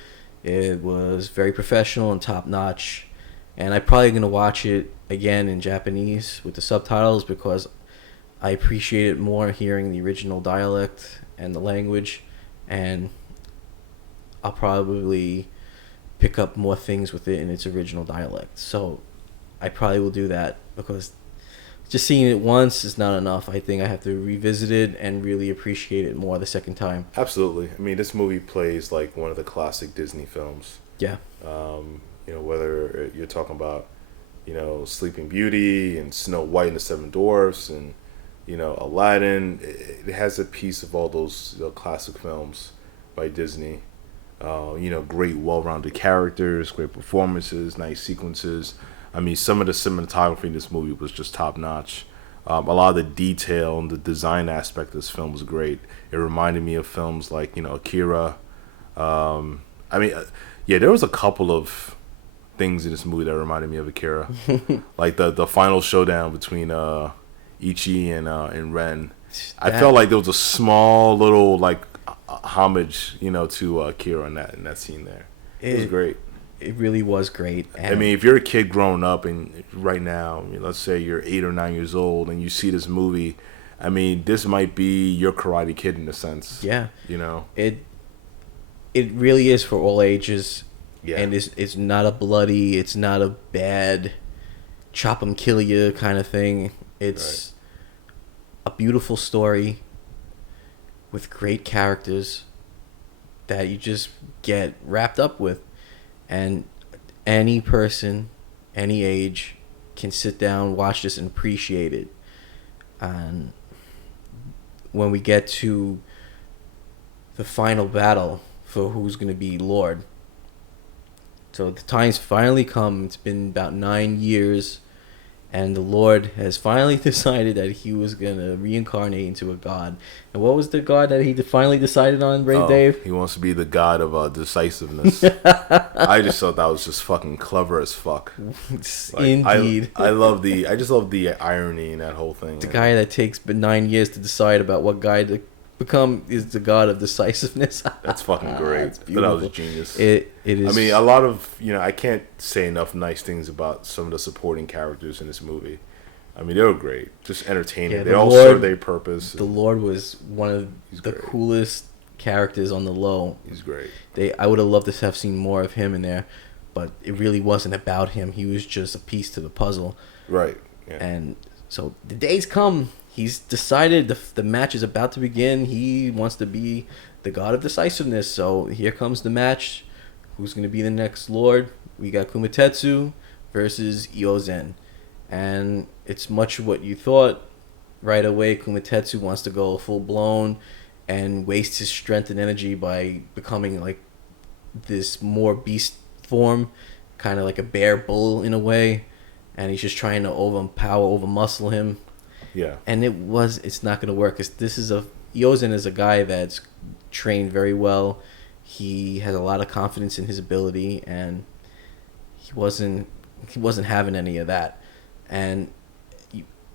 It was very professional and top-notch. And I'm probably going to watch it again in Japanese with the subtitles because I appreciate it more hearing the original dialect and the language. And I'll probably pick up more things with it in its original dialect. So I probably will do that because just seeing it once is not enough. I think I have to revisit it and really appreciate it more the second time. Absolutely. I mean, this movie plays like one of the classic Disney films. Yeah. Whether you're talking about, Sleeping Beauty and Snow White and the Seven Dwarfs and, Aladdin, it has a piece of all those classic films by Disney. Great well-rounded characters, great performances, nice sequences. I mean, some of the cinematography in this movie was just top-notch. A lot of the detail and the design aspect of this film was great. It reminded me of films like, Akira. There was a couple of things in this movie that reminded me of Akira. Like the final showdown between Ichi and Ren. I felt like there was a small little homage, to Akira in that scene there. It was great. It really was great. And if you're a kid growing up and right now, let's say you're 8 or 9 years old and you see this movie, this might be your Karate Kid in a sense. Yeah. It really is for all ages. Yeah. And it's not a bloody, it's not a bad chop 'em kill you kind of thing. It's a beautiful story with great characters that you just get wrapped up with. And any person, any age, can sit down, watch this, and appreciate it. And when we get to the final battle for who's going to be Lord, so the time's finally come. It's been about 9 years, and the Lord has finally decided that he was going to reincarnate into a god. And what was the god that he finally decided on, Brave Dave? He wants to be the god of decisiveness. I just thought that was just fucking clever as fuck. Indeed. I just love the irony in that whole thing. The guy that takes 9 years to decide about what guy to become is the god of decisiveness. That's fucking great. That was genius. It is. A lot of, I can't say enough nice things about some of the supporting characters in this movie. They were great. Just entertaining. Yeah, they all served their purpose. The Lord was one of the coolest characters on the low. He's great. I would have loved to have seen more of him in there, but it really wasn't about him. He was just a piece to the puzzle. Right. Yeah. And so the day's come. He's decided the match is about to begin. He wants to be the god of decisiveness. So here comes the match. Who's going to be the next Lord? We got Kumatetsu versus Iozen. And it's much what you thought. Right away, Kumatetsu wants to go full-blown and waste his strength and energy by becoming like this more beast form, kind of like a bear bull in a way. And he's just trying to over-muscle him. Yeah. And it's not going to work. Iozen is a guy that's trained very well. He has a lot of confidence in his ability, and he wasn't having any of that. And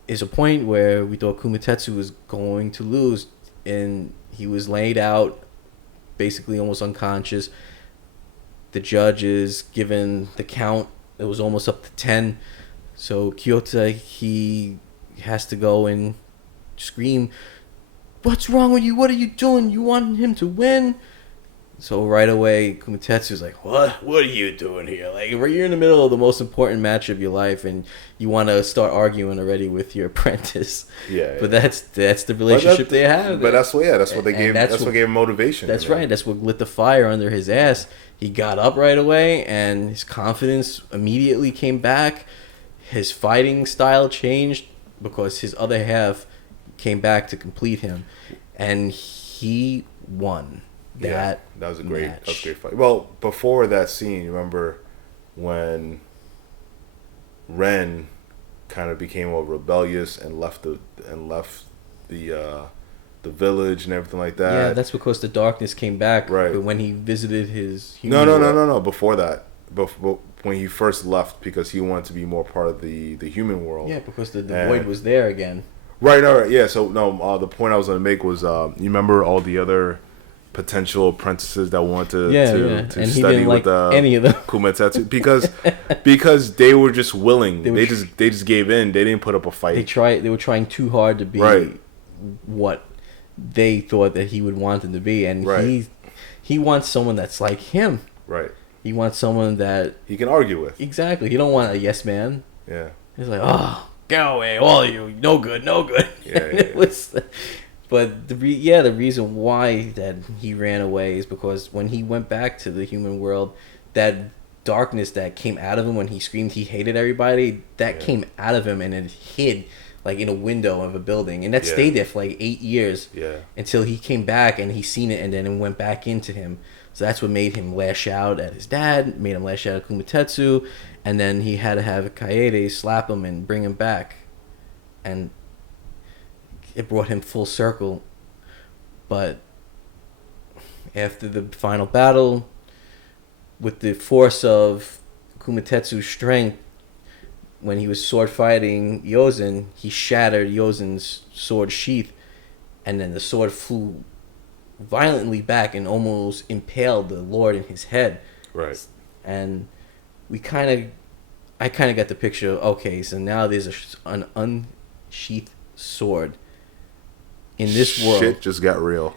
there's a point where we thought Kumatetsu was going to lose, and he was laid out, basically almost unconscious. The judge is given the count. It was almost up to 10. So Kyoto, he has to go and scream, "What's wrong with you? What are you doing? You want him to win?" So right away, Kumatetsu's like, "What are you doing here? Like, you're in the middle of the most important match of your life, and you want to start arguing already with your apprentice." Yeah. But that's the relationship they have. But that's what gave him motivation. That's right. That's what lit the fire under his ass. He got up right away, and his confidence immediately came back. His fighting style changed because his other half came back to complete him, and he won that. That was a great match. fight. Well, before that scene, you remember when Ren kind of became all rebellious and left the village and everything like that. Yeah, that's because the darkness came back. Right. When he visited his human No. Before that, when he first left, because he wanted to be more part of the human world. Yeah, because the void was there again. Right. All right. Yeah. So no, the point I was going to make was, you remember all the other potential apprentices that wanted to And study he didn't with like any of them. Kumatetsu because they were just willing. They just gave in. They didn't put up a fight. They were trying too hard to be what they thought that he would want them to be, and he wants someone that's like him. Right. He wants someone that he can argue with. Exactly. He don't want a yes man. Yeah. He's like, oh, go away, all of you, no good. Yeah. But the reason why that he ran away is because when he went back to the human world, that darkness that came out of him when he screamed he hated everybody, that came out of him and it hid like in a window of a building, and that stayed there for like 8 years. Yeah. Until he came back and he seen it, and then it went back into him. So that's what made him lash out at his dad, made him lash out at Kumatetsu, and then he had to have Kaede slap him and bring him back. And it brought him full circle. But after the final battle, with the force of Kumatetsu's strength, when he was sword fighting Yozen, he shattered Yozen's sword sheath, and then the sword flew violently back and almost impaled the Lord in his head. Right. And I kind of got the picture. Okay, so now there's an unsheathed sword in this world. Shit just got real.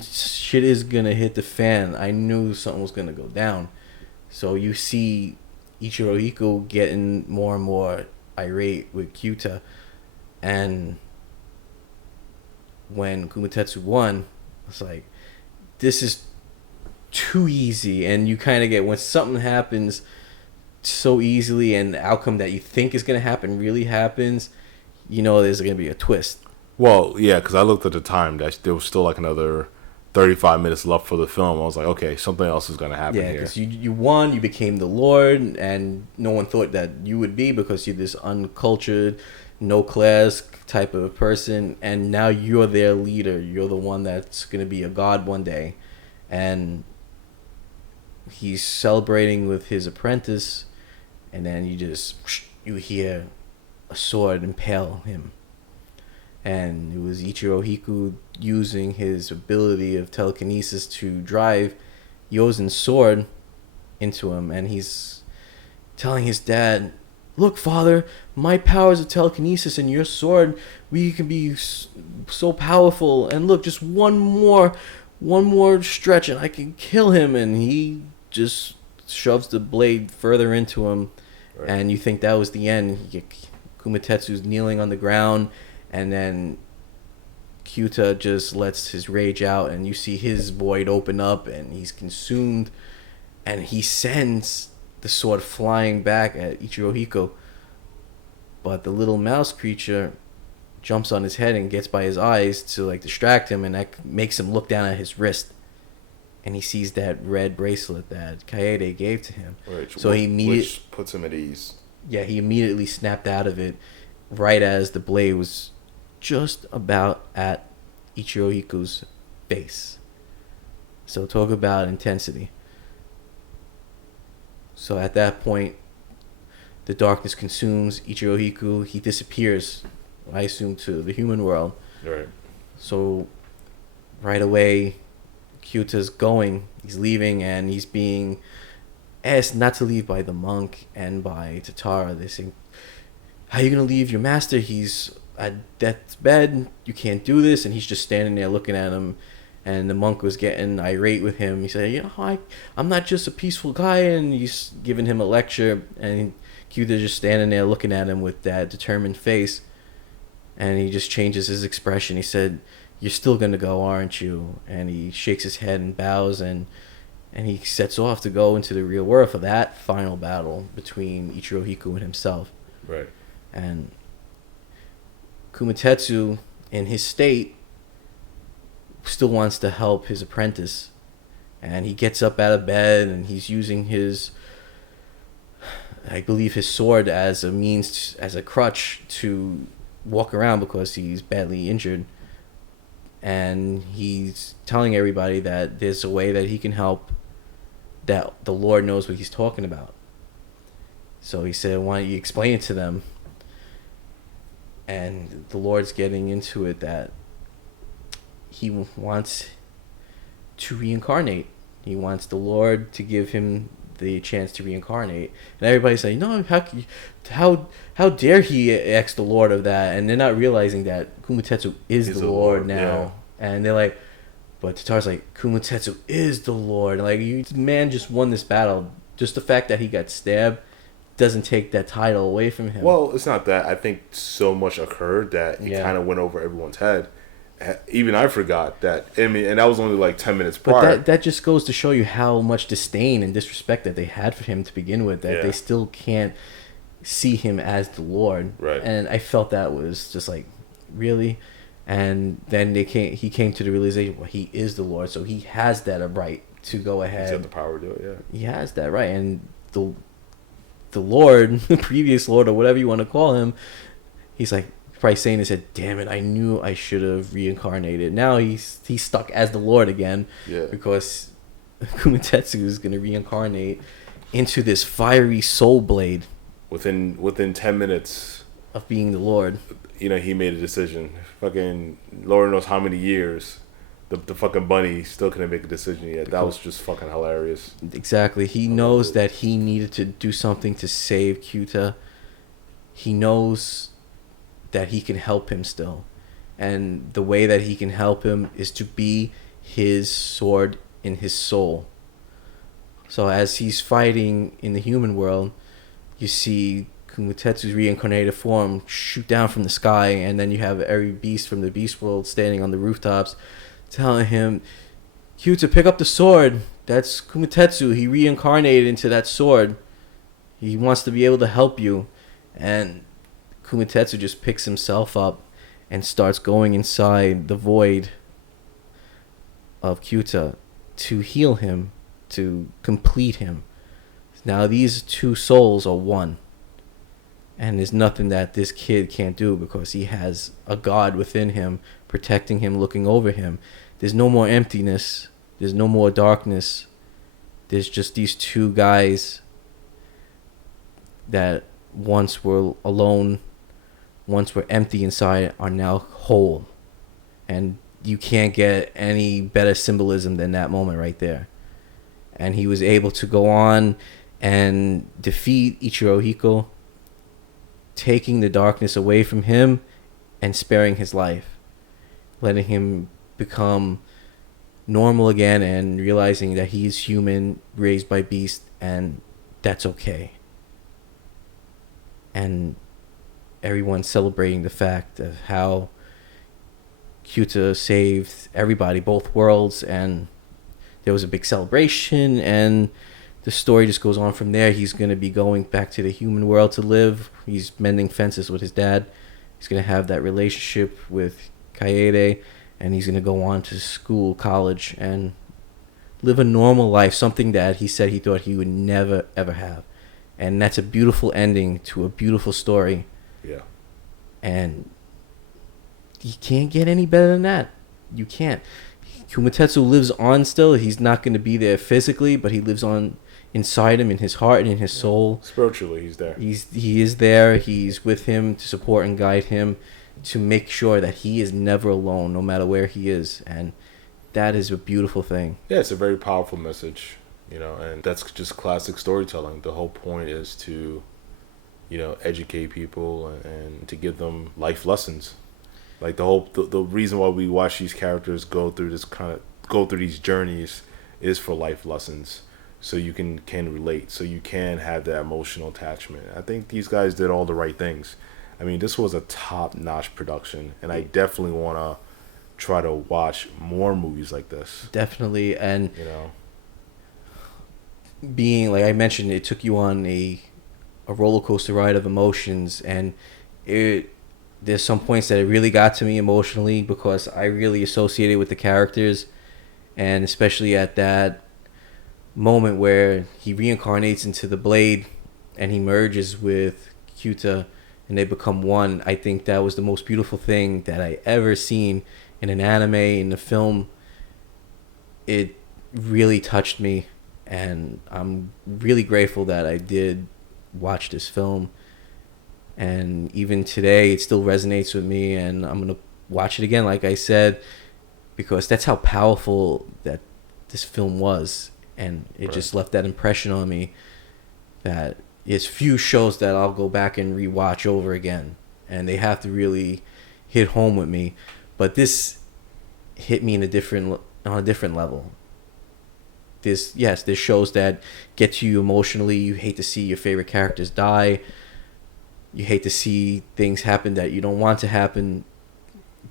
Shit is gonna hit the fan. I knew something was gonna go down. So you see Ichiro Hiko getting more and more irate with Kyuta, and when Kumatetsu won, it's like, this is too easy. And you kind of get, when something happens so easily and the outcome that you think is going to happen really happens, you know there's going to be a twist. Well, yeah, because I looked at the time. There was still like another 35 minutes left for the film. I was like, okay, something else is going to happen here. Yeah, because you won, you became the Lord, and no one thought that you would be, because you're this uncultured, no-class type of person, and now you're their leader. You're the one that's going to be a god one day. And he's celebrating with his apprentice, and then you hear a sword impale him. And it was Ichiro Hiku using his ability of telekinesis to drive Yozen's sword into him. And he's telling his dad, look, father, my powers of telekinesis and your sword, we can be so powerful. And look, just one more stretch and I can kill him. And he just shoves the blade further into him. Right. And you think that was the end. Kumatetsu's kneeling on the ground. And then Kyuta just lets his rage out, and you see his void open up, and he's consumed, and he sends the sword flying back at Ichiro Hiko. But the little mouse creature jumps on his head and gets by his eyes to like distract him, and that makes him look down at his wrist, and he sees that red bracelet that Kaede gave to him. Right. So which puts him at ease. Yeah, he immediately snapped out of it, right as the blade was just about at Ichiro Hiko's face. So talk about intensity. So at that point, the darkness consumes Ichiro Hiku. He disappears, I assume, to the human world. Right. So right away, Kyuta's going. He's leaving, and he's being asked not to leave by the monk and by Tatara. They say, how are you going to leave your master? He's at death's bed. You can't do this. And he's just standing there looking at him. And the monk was getting irate with him. He said, I'm not just a peaceful guy. And he's giving him a lecture. And Kyuta's just standing there looking at him with that determined face. And he just changes his expression. He said, you're still going to go, aren't you? And he shakes his head and bows. And And he sets off to go into the real world for that final battle between Ichiro Hiku and himself. Right. And Kumatetsu, in his state, still wants to help his apprentice. And he gets up out of bed and he's using his, I believe, his sword as a means, as a crutch to walk around because he's badly injured. And he's telling everybody that there's a way that he can help, that the Lord knows what he's talking about. So he said, why don't you explain it to them? And the Lord's getting into it that he wants to reincarnate. He wants the Lord to give him the chance to reincarnate. And everybody's saying, no, how dare he ask the Lord of that? And they're not realizing that Kumatetsu is the Lord now. Yeah. And they're like, but Tataru's like, Kumatetsu is the Lord. Like, man just won this battle. Just the fact that he got stabbed doesn't take that title away from him. Well, it's not that. I think so much occurred that it kind of went over everyone's head. Even I forgot that. I mean, and that was only like 10 minutes prior. But that just goes to show you how much disdain and disrespect that they had for him to begin with. That they still can't see him as the Lord. Right. And I felt that was just like, really? And then he came to the realization, well, he is the Lord, so he has that right to go ahead. He's got the power to do it, yeah. He has that right. And the Lord, the previous Lord, or whatever you want to call him, he's like, probably saying, he said, damn it, I knew I should have reincarnated. Now he's stuck as the Lord again, because Kumatetsu is going to reincarnate into this fiery soul blade. Within 10 minutes of being the Lord. You know, he made a decision. Fucking Lord knows how many years. The fucking bunny still couldn't make a decision yet. That was just fucking hilarious. Exactly. He knows that he needed to do something to save Kyuta. He knows that he can help him still. And the way that he can help him is to be his sword in his soul. So as he's fighting in the human world, you see Kumatetsu's reincarnated form shoot down from the sky, and then you have every beast from the beast world standing on the rooftops telling him, Kyuta, pick up the sword. That's Kumatetsu. He reincarnated into that sword. He wants to be able to help you. And Kumatetsu just picks himself up and starts going inside the void of Kyuta to heal him, to complete him. Now these two souls are one. And there's nothing that this kid can't do because he has a God within him, protecting him, looking over him. There's no more emptiness. There's no more darkness. There's just these two guys that once were alone, once were empty inside, are now whole. And you can't get any better symbolism than that moment right there. And he was able to go on and defeat Ichiro Hiko, taking the darkness away from him and sparing his life, letting him become normal again and realizing that he's human, raised by beast, and that's okay. And everyone's celebrating the fact of how Kyuta saved everybody, both worlds, and there was a big celebration, and the story just goes on from there. He's going to be going back to the human world to live. He's mending fences with his dad. He's going to have that relationship with Kaede, and he's going to go on to school, college, and live a normal life, something that he said he thought he would never, ever have. And that's a beautiful ending to a beautiful story. Yeah. And you can't get any better than that. You can't. Kumatetsu lives on still. He's not going to be there physically, but he lives on inside him, in his heart and in his soul. Spiritually, he's there. He is there. He's with him to support and guide him, to make sure that he is never alone, no matter where he is. And that is a beautiful thing. Yeah, it's a very powerful message, you know, and that's just classic storytelling. The whole point is to, you know, educate people and to give them life lessons. Like the reason why we watch these characters go through these journeys is for life lessons, so you can relate, so you can have that emotional attachment. I think these guys did all the right things. I mean, this was a top-notch production, and I definitely want to try to watch more movies like this. Definitely, and you know, being like I mentioned, it took you on a roller coaster ride of emotions, and it there's some points that it really got to me emotionally because I really associated with the characters, and especially at that moment where he reincarnates into the blade and he merges with Kyuta and they become one. I think that was the most beautiful thing that I ever seen in an anime, in a film. It really touched me, and I'm really grateful that I did watch this film. And even today, it still resonates with me, and I'm gonna watch it again, like I said, because that's how powerful that this film was, and it just left that impression on me that it's few shows that I'll go back and rewatch over again, and they have to really hit home with me. But this hit me on a different level. There's shows that get to you emotionally. You hate to see your favorite characters die. You hate to see things happen that you don't want to happen,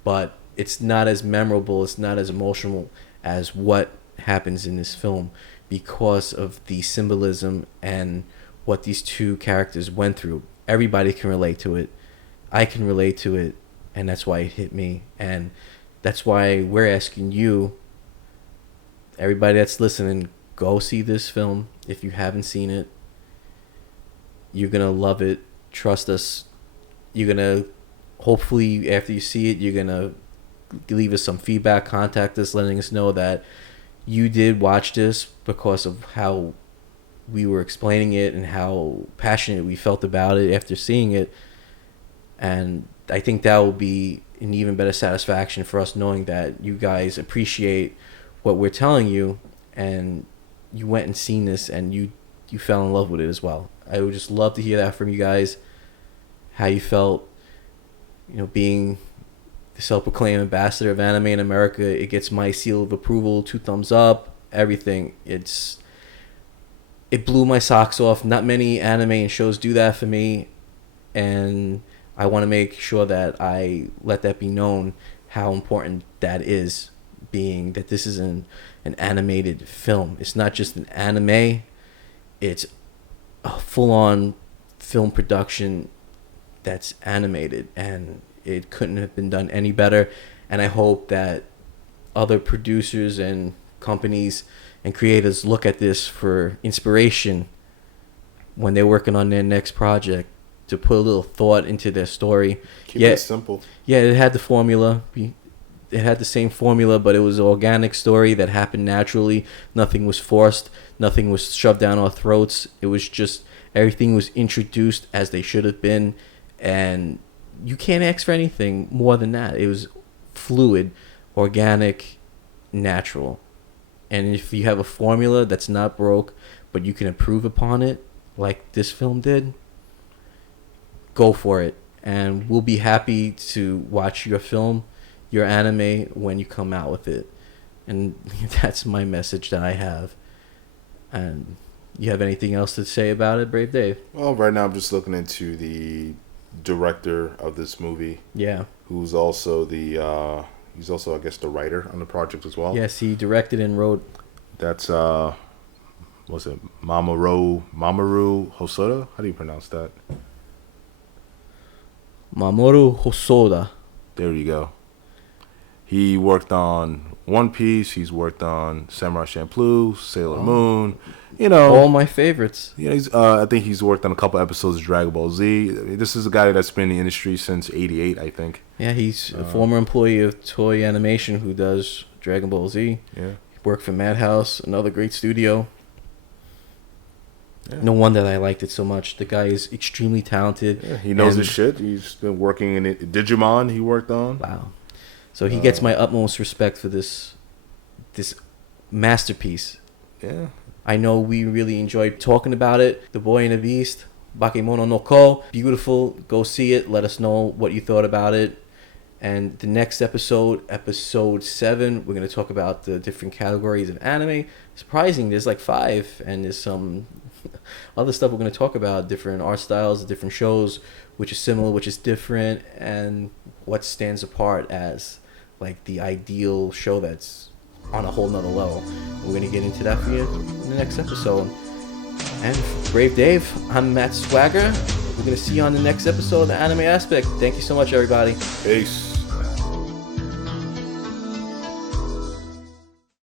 but it's not as memorable, it's not as emotional as what happens in this film because of the symbolism and what these two characters went through. Everybody can relate to it. I can relate to it, and that's why it hit me. And that's why we're asking you, everybody that's listening, go see this film. If you haven't seen it, you're going to love it. Trust us. You're going to, hopefully, after you see it, you're going to leave us some feedback, contact us, letting us know that you did watch this because of how we were explaining it and how passionate we felt about it after seeing it. And I think that will be an even better satisfaction for us, knowing that you guys appreciate what we're telling you and you went and seen this and you fell in love with it as well. I would just love to hear that from you guys, how you felt, being the self-proclaimed ambassador of anime in America. It gets my seal of approval, 2 thumbs up, everything. It blew my socks off. Not many anime and shows do that for me, and I want to make sure that I let that be known how important that is, being that this is an animated film. It's not just an anime, it's a full-on film production that's animated, and it couldn't have been done any better. And I hope that other producers and companies and creators look at this for inspiration when they're working on their next project, to put a little thought into their story. Keep it simple. Yeah, it had the formula. It had the same formula, but it was an organic story that happened naturally. Nothing was forced. Nothing was shoved down our throats. It was just, everything was introduced as they should have been. And you can't ask for anything more than that. It was fluid, organic, natural. And if you have a formula that's not broke, but you can improve upon it, like this film did, go for it. And we'll be happy to watch your film, your anime, when you come out with it. And that's my message that I have. And you have anything else to say about it, Brave Dave? Well, right now I'm just looking into the director of this movie. Yeah. Who's also he's also, I guess, the writer on the project as well. Yes, he directed and wrote. That's what's it? Mamoru Hosoda? How do you pronounce that? Mamoru Hosoda. There you go. He worked on One Piece. He's worked on Samurai Champloo, Sailor Moon. All my favorites. Yeah, I think he's worked on a couple episodes of Dragon Ball Z. This is a guy that's been in the industry since '88, I think. Yeah, he's a former employee of Toei Animation who does Dragon Ball Z. Yeah. He worked for Madhouse, another great studio. Yeah. No wonder that I liked it so much. The guy is extremely talented. Yeah, he knows his shit. He's been working in it. Digimon he worked on. Wow. So he gets my utmost respect for this masterpiece. Yeah. I know we really enjoyed talking about it. The Boy and the Beast, Bakemono no Ko. Beautiful. Go see it. Let us know what you thought about it. And the next episode, episode 7, we're going to talk about the different categories of anime. Surprising, there's like 5. And there's some other stuff we're going to talk about. Different art styles, different shows, which is similar, which is different. And what stands apart as like the ideal show that's on a whole nother level. We're going to get into that for you in the next episode. And Brave Dave, I'm Matt Swagger. We're going to see you on the next episode of the Anime Aspect. Thank you so much, everybody. Peace.